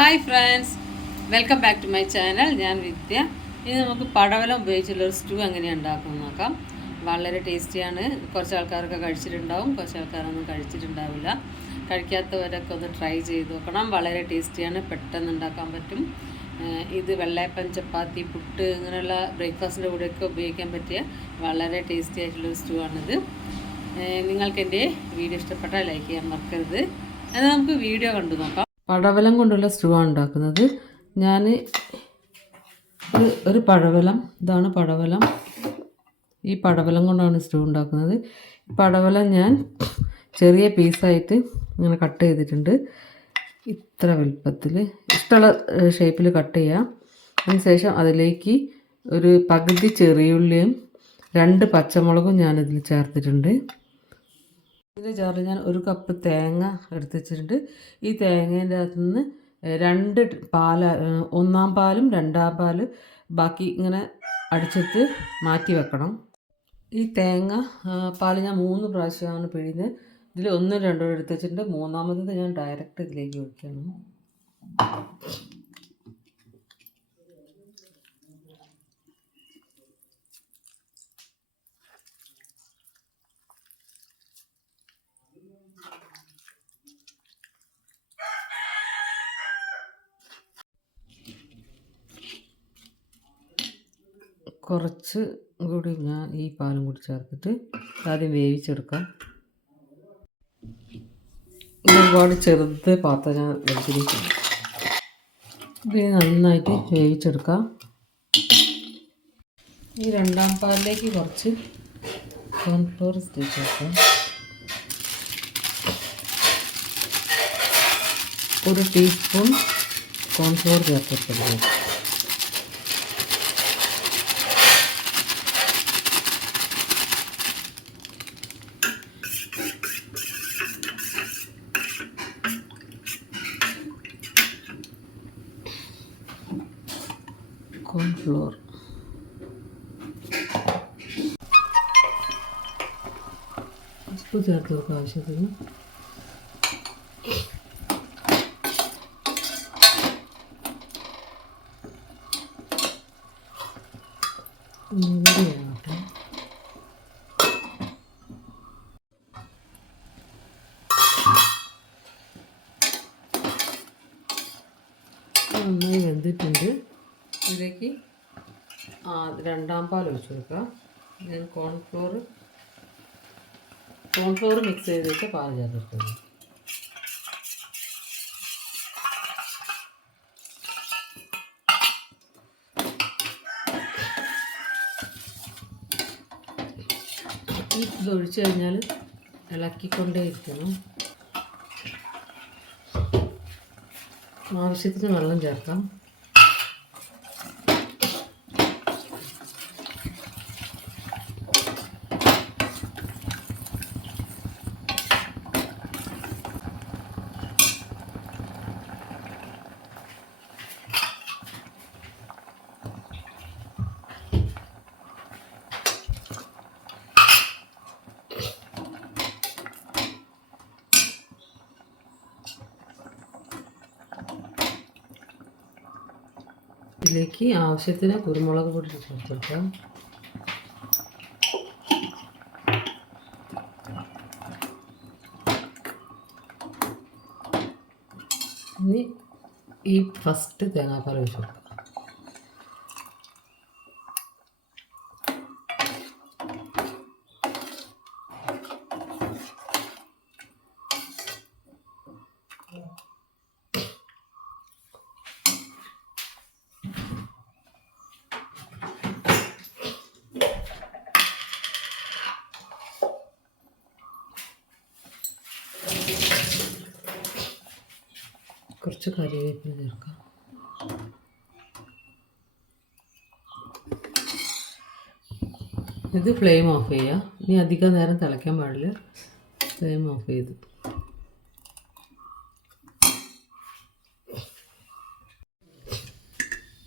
Hi friends, welcome back to my channel. ഞാൻ വിദ്യ. ഇനി നമുക്ക് പടവലം ഉപയോഗിച്ചുള്ളൊരു സ്റ്റൂ എങ്ങനെയാണ് ഉണ്ടാക്കുന്നത് നോക്കാം. വളരെ ടേസ്റ്റിയാണ്. കുറച്ച് ആൾക്കാരൊക്കെ കഴിച്ചിട്ടുണ്ടാവും, കുറച്ച് ആൾക്കാരൊന്നും കഴിച്ചിട്ടുണ്ടാവില്ല. കഴിക്കാത്തവരൊക്കെ ഒന്ന് ട്രൈ ചെയ്ത് നോക്കണം. വളരെ ടേസ്റ്റിയാണ്, പെട്ടെന്ന് ഉണ്ടാക്കാൻ പറ്റും. ഇത് വെള്ളയപ്പം, ചപ്പാത്തി, പുട്ട് ഇങ്ങനെയുള്ള ബ്രേക്ക്ഫാസ്റ്റിൻ്റെ കൂടെയൊക്കെ ഉപയോഗിക്കാൻ പറ്റിയ വളരെ ടേസ്റ്റി ആയിട്ടുള്ളൊരു സ്റ്റൂ ആണിത്. നിങ്ങൾക്ക് എൻ്റെ വീഡിയോ ഇഷ്ടപ്പെട്ടാൽ ലൈക്ക് ചെയ്യാൻ മറക്കരുത്. എന്നാൽ നമുക്ക് വീഡിയോ കണ്ടു നോക്കാം. പടവലം കൊണ്ടുള്ള സ്റ്റൂ ആണ് ഉണ്ടാക്കുന്നത്. ഞാൻ ഒരു പടവലം, ഇതാണ് പടവലം. ഈ പടവലം കൊണ്ടാണ് സ്റ്റൂ ഉണ്ടാക്കുന്നത്. പടവലം ഞാൻ ചെറിയ പീസായിട്ട് ഇങ്ങനെ കട്ട് ചെയ്തിട്ടുണ്ട്. ഇത്ര വലുപ്പത്തിൽ ഇഷ്ടമുള്ള ഷേപ്പിൽ കട്ട് ചെയ്യാം. അതിനുശേഷം അതിലേക്ക് ഒരു പകുതി ചെറിയുള്ളിയും 2 പച്ചമുളകും ഞാനിതിൽ ചേർത്തിട്ടുണ്ട്. ഇതിൻ്റെ ജാറിൽ ഞാൻ 1 കപ്പ് തേങ്ങ എടുത്ത് വെച്ചിട്ടുണ്ട്. ഈ തേങ്ങേൻ്റെ അകത്തു നിന്ന് 2 പാൽ, 1-ാം പാലും 2-ാം പാൽ ബാക്കി ഇങ്ങനെ അടിച്ചെടുത്ത് മാറ്റി വെക്കണം. ഈ തേങ്ങ പാൽ ഞാൻ 3 പ്രാവശ്യമാണ് പിഴിഞ്ഞ് ഇതിൽ 1, 2 എടുത്ത് വെച്ചിട്ടുണ്ട്. 3-ാമത് ഞാൻ ഡയറക്റ്റ് ഇതിലേക്ക് ഒഴിക്കണം. കുറച്ച് കൂടി ഞാൻ ഈ പാലും കൂടി ചേർത്തിട്ട് ആദ്യം വേവിച്ചെടുക്കാം. ഒരുപാട് ചെറുത് പാത്രം ഞാൻ വെച്ചിരിക്കുന്നു. ഇത് നന്നായിട്ട് വേവിച്ചെടുക്കാം. ഈ 2-ാം പാലിലേക്ക് കുറച്ച് കോൺഫ്ലോർ ചേർക്കാം. 1 ടീസ്പൂൺ കോൺഫ്ലോർ ചേർത്തിട്ടുണ്ട്. കോൺഫ്ലോർ ഉപ്പ് ചേർത്ത് കൊടുക്കുക ആവശ്യത്തിന്. നന്നായി വെന്തിട്ടുണ്ട്. ഇതിലേക്ക് 2-ാം പാൽ ഒഴിച്ച് കൊടുക്കുക. ഞാൻ കോൺഫ്ലോർ മിക്സ് ചെയ്ത് വെച്ച പാൽ ചേർത്തിട്ടുണ്ട്. ഇത് ഒഴിച്ച് കഴിഞ്ഞാൽ ഇളക്കിക്കൊണ്ടേ ഇരിക്കണം. ആവശ്യത്തിന് വെള്ളം ചേർക്കാം. ഇതിലേക്ക് ആവശ്യത്തിന് കുരുമുളക് പൊടി ചേർത്ത് കൊടുക്കാം. ഇനി ഈ ഫസ്റ്റ് തേങ്ങാപ്പാൽ ഒഴിച്ച് കൊടുക്കാം. കുറച്ച് കറിവേപ്പില ചേർക്കാം. ഇത് ഫ്ലെയിം ഓഫ് ചെയ്യുക. ഇനി അധികം നേരം തിളയ്ക്കാൻ പാടില്ല. ഫ്ലെയിം ഓഫ് ചെയ്ത്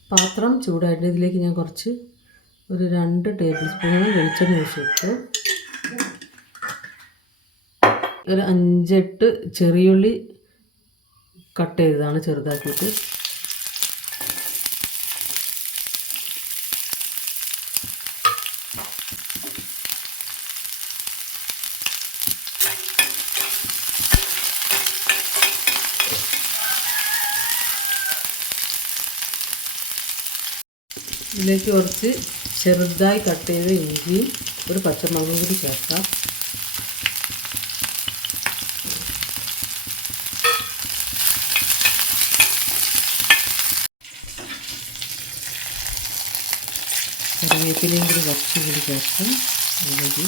പാത്രം ചൂടായിട്ട് ഇതിലേക്ക് ഞാൻ ഒരു 2 ടേബിൾ സ്പൂൺ വെളിച്ചെണ്ണ ഒഴിച്ചിട്ട് ഒരു 5-8 ചെറിയുള്ളി കട്ട് ചെയ്തതാണ് ചെറുതാക്കിയിട്ട്. ഇതിലേക്ക് കുറച്ച് ചെറുതായി കട്ട് ചെയ്ത ഇഞ്ചിയും ഒരു പച്ചമുളകും കൂടി ചേർക്കാം. കറിവേപ്പിലയും കൂടി കുറച്ചും കൂടി ചേർക്കാം. അതിലേക്ക്